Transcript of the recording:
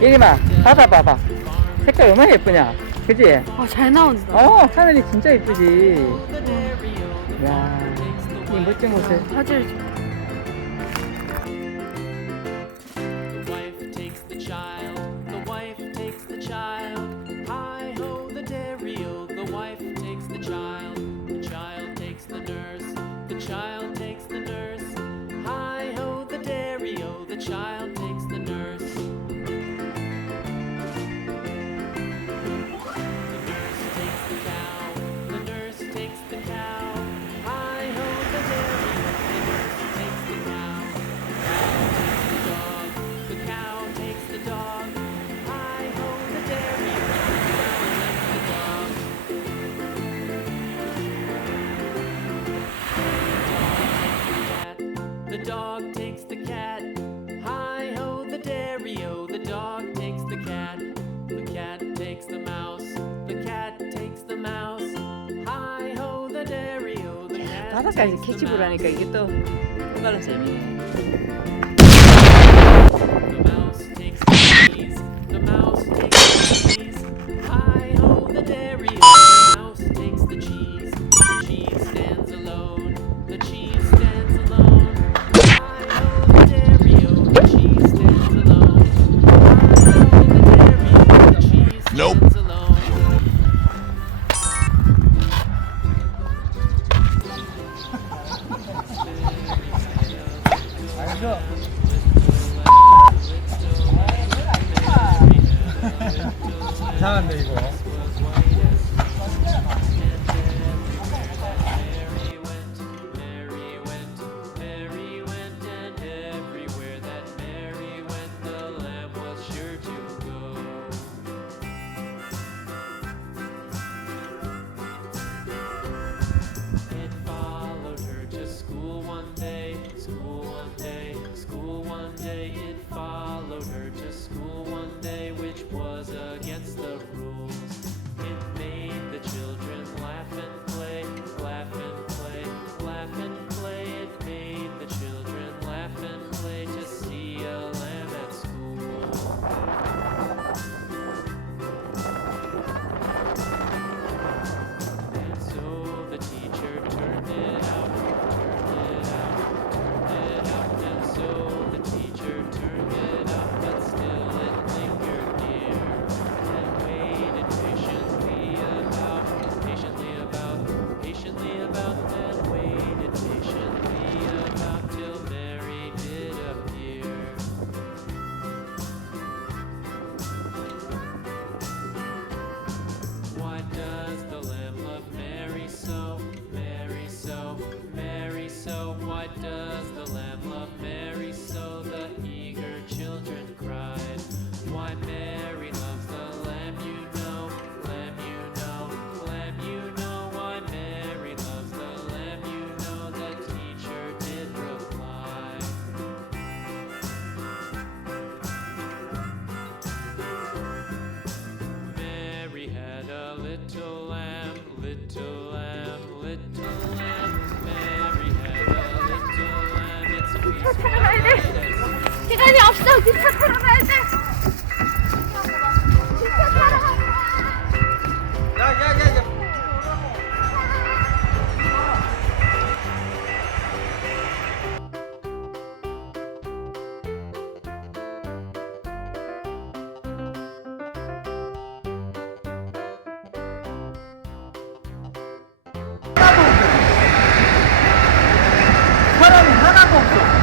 예림아, 바다 봐봐. 색깔 얼마나 예쁘냐. 그지? 잘 나온다. 하늘이 진짜 예쁘지. 이야, 이 멋진 곳을. 사진을 찍 The dog takes the cat. Hi ho, the dairy-o. The dog takes the cat. The cat takes the mouse. The cat takes the mouse. Hi ho, the dairy-o. The cat 바다까지 캐치볼 하니까 이게 또 다른 재미네. The mouse takes the cheese. The mouse takes the cheese. Hi ho, the dairy-o. The mouse takes the cheese. The cheese stands alone. The cheese stands alone. Nope. 이상한데 이거. 기차 타러 가야 돼. 시간이 없어. 기차 타러 가야 돼. 기차 타러 가야 돼. 야야야야. 사람이 하나도 없어.